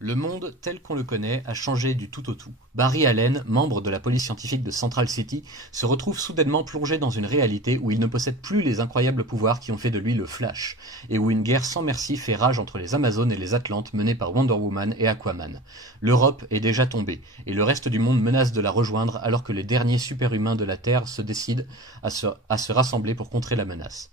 Le monde, tel qu'on le connaît, a changé du tout au tout. Barry Allen, membre de la police scientifique de Central City, se retrouve soudainement plongé dans une réalité où il ne possède plus les incroyables pouvoirs qui ont fait de lui le Flash, et où une guerre sans merci fait rage entre les Amazones et les Atlantes menée par Wonder Woman et Aquaman. L'Europe est déjà tombée, et le reste du monde menace de la rejoindre alors que les derniers super-humains de la Terre se décident à se rassembler pour contrer la menace.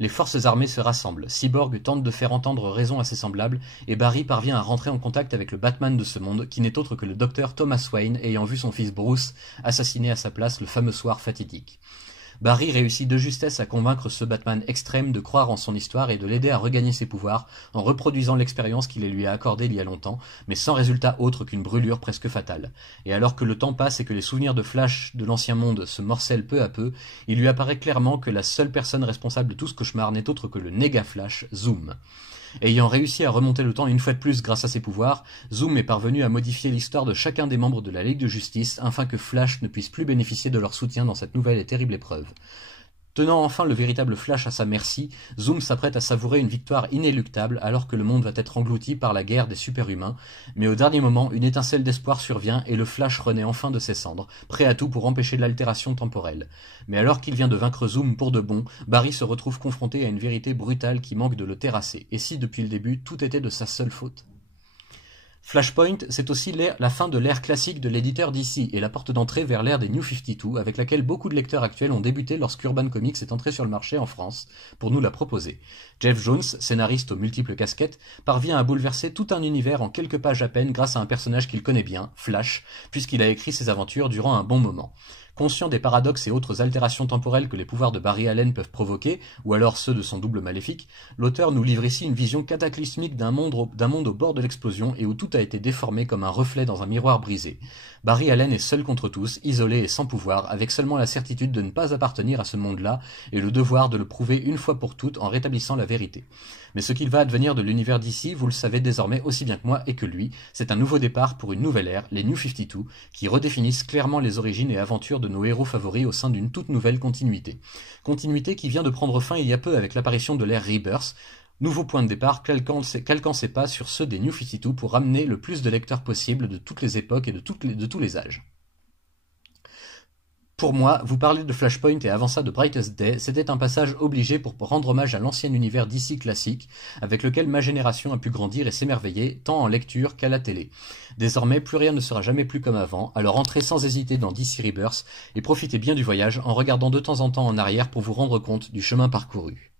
Les forces armées se rassemblent, Cyborg tente de faire entendre raison à ses semblables, et Barry parvient à rentrer en contact avec le Batman de ce monde, qui n'est autre que le docteur Thomas Wayne ayant vu son fils Bruce assassiné à sa place le fameux soir fatidique. Barry réussit de justesse à convaincre ce Batman extrême de croire en son histoire et de l'aider à regagner ses pouvoirs en reproduisant l'expérience qu'il lui a accordée il y a longtemps, mais sans résultat autre qu'une brûlure presque fatale. Et alors que le temps passe et que les souvenirs de Flash de l'ancien monde se morcellent peu à peu, il lui apparaît clairement que la seule personne responsable de tout ce cauchemar n'est autre que le Néga Flash, Zoom. Ayant réussi à remonter le temps une fois de plus grâce à ses pouvoirs, Zoom est parvenu à modifier l'histoire de chacun des membres de la Ligue de Justice afin que Flash ne puisse plus bénéficier de leur soutien dans cette nouvelle et terrible épreuve. Tenant enfin le véritable Flash à sa merci, Zoom s'apprête à savourer une victoire inéluctable alors que le monde va être englouti par la guerre des super-humains, mais au dernier moment, une étincelle d'espoir survient et le Flash renaît enfin de ses cendres, prêt à tout pour empêcher l'altération temporelle. Mais alors qu'il vient de vaincre Zoom pour de bon, Barry se retrouve confronté à une vérité brutale qui manque de le terrasser, et si depuis le début tout était de sa seule faute? Flashpoint, c'est aussi la fin de l'ère classique de l'éditeur DC et la porte d'entrée vers l'ère des New 52 avec laquelle beaucoup de lecteurs actuels ont débuté lorsqu'Urban Comics est entré sur le marché en France pour nous la proposer. Jeff Jones, scénariste aux multiples casquettes, parvient à bouleverser tout un univers en quelques pages à peine grâce à un personnage qu'il connaît bien, Flash, puisqu'il a écrit ses aventures durant un bon moment. Conscient des paradoxes et autres altérations temporelles que les pouvoirs de Barry Allen peuvent provoquer, ou alors ceux de son double maléfique, l'auteur nous livre ici une vision cataclysmique d'un monde au bord de l'explosion et où tout a été déformé comme un reflet dans un miroir brisé. Barry Allen est seul contre tous, isolé et sans pouvoir, avec seulement la certitude de ne pas appartenir à ce monde-là et le devoir de le prouver une fois pour toutes en rétablissant la vérité. Mais ce qu'il va advenir de l'univers d'ici, vous le savez désormais aussi bien que moi et que lui, c'est un nouveau départ pour une nouvelle ère, les New 52, qui redéfinissent clairement les origines et aventures de nos héros favoris au sein d'une toute nouvelle continuité. Continuité qui vient de prendre fin il y a peu avec l'apparition de l'ère Rebirth, nouveau point de départ calquant ses pas sur ceux des New 52 pour ramener le plus de lecteurs possible de toutes les époques et de tous les âges. Pour moi, vous parler de Flashpoint et avant ça de Brightest Day, c'était un passage obligé pour rendre hommage à l'ancien univers DC classique, avec lequel ma génération a pu grandir et s'émerveiller, tant en lecture qu'à la télé. Désormais, plus rien ne sera jamais plus comme avant, alors entrez sans hésiter dans DC Rebirth et profitez bien du voyage en regardant de temps en temps en arrière pour vous rendre compte du chemin parcouru.